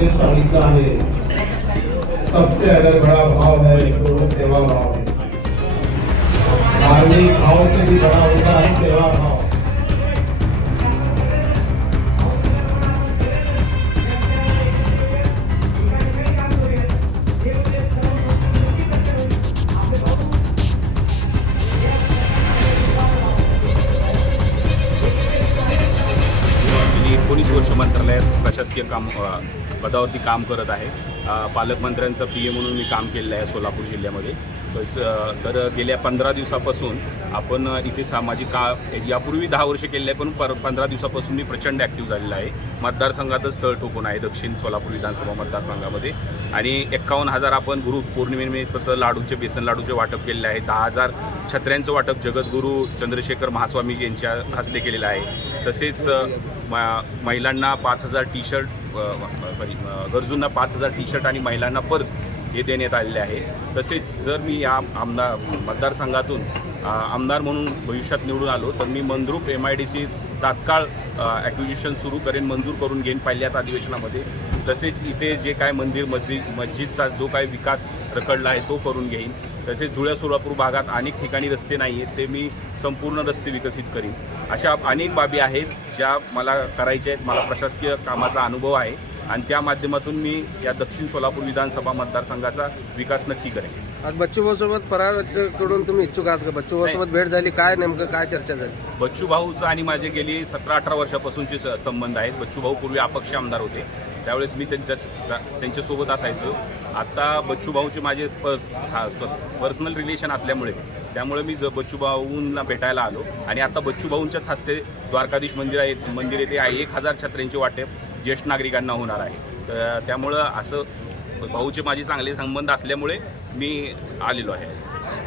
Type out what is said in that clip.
ने सांगितलं आहे सबसे अगर बड़ा भाव है तो सेवा भाव है। धार्मिक भाव से भी बड़ा होता है सेवा भाव। एकोणीस वर्ष मंत्रालयात प्रशासकीय काम पदावरती काम करत आहे. पालकमंत्र्यांचा पालकमंत्र्यांचं पी ए म्हणून मी काम केलेलं आहे सोलापूर जिल्ह्यामध्ये. तस तर गेल्या पंधरा दिवसापासून आपण इथे सामाजिक का यापूर्वी दहा वर्ष केलेलं आहे पण पर पंधरा दिवसापासून मी प्रचंड ॲक्टिव्ह झालेला आहे. मतदारसंघातच तळ ठोकून आहे दक्षिण सोलापूर विधानसभा मतदारसंघामध्ये. आणि एक्कावन्न हजार आपण गुरु पौर्णिमेनिमित्त लाडूचे बेसन लाडूचे वाटप केलेले आहे. दहा हजार छत्र्यांचं वाटप जगद्गुरू चंद्रशेखर महास्वामी यांच्या हस्ते केलेलं आहे. तसेच महिलांना पाच हजार टी शर्ट सॉरी गरजूंना पाच हजार टी शर्ट आणि महिलांना पर्स हे देण्यात आलेले आहे. तसेच जर मी या आमदार मतदारसंघातून आमदार म्हणून भविष्यात निवडून आलो तर मी Mandrup M I D C तात्काळ ॲक्विजिशन सुरू करेन मंजूर करून घेईन पहिल्याच अधिवेशनामध्ये. तसेच इथे जे काय मंदिर मस्जिद मस्जिदचा जो काय विकास रखडला आहे तो करून घेईन. तसेच जुळ्या सोलापूर भागात अनेक ठिकाणी रस्ते नाही आहेत ते मी संपूर्ण रस्ते विकसित करीन. अशा अनेक बाबी आहेत ज्या मला करायच्या आहेत. मला प्रशासकीय कामाचा अनुभव आहे आणि त्या माध्यमातून मी या दक्षिण सोलापूर विधानसभा मतदारसंघाचा विकास नक्की करेन. आज बच्चू भाऊ सोबत तुम्ही इच्छुक आहात का? बच्चू भाऊ सोबत भेट झाली काय नेमकं काय चर्चा झाली? बच्चू भाऊचं आणि माझे गेली सतरा अठरा वर्षापासूनचे संबंध आहेत. बच्चू भाऊ पूर्वी अपक्ष आमदार होते. त्यावेळेस मी त्यांच्या त्यांच्यासोबत असायचो. आता बच्चू भाऊचे माझे पर्स हा पर्सनल रिलेशन असल्यामुळे त्यामुळे मी ज बच्चू भाऊंना भेटायला आलो. आणि आता बच्चू भाऊंच्याच हस्ते द्वारकाधीश मंदिर आहे मंदिर येथे आहे. एक हजार छत्र्यांचे वाटेप ज्येष्ठ नागरिकांना होणार आहे. तर त्यामुळं असं भाऊचे माझे चांगले संबंध असल्यामुळे मी आलेलो आहे.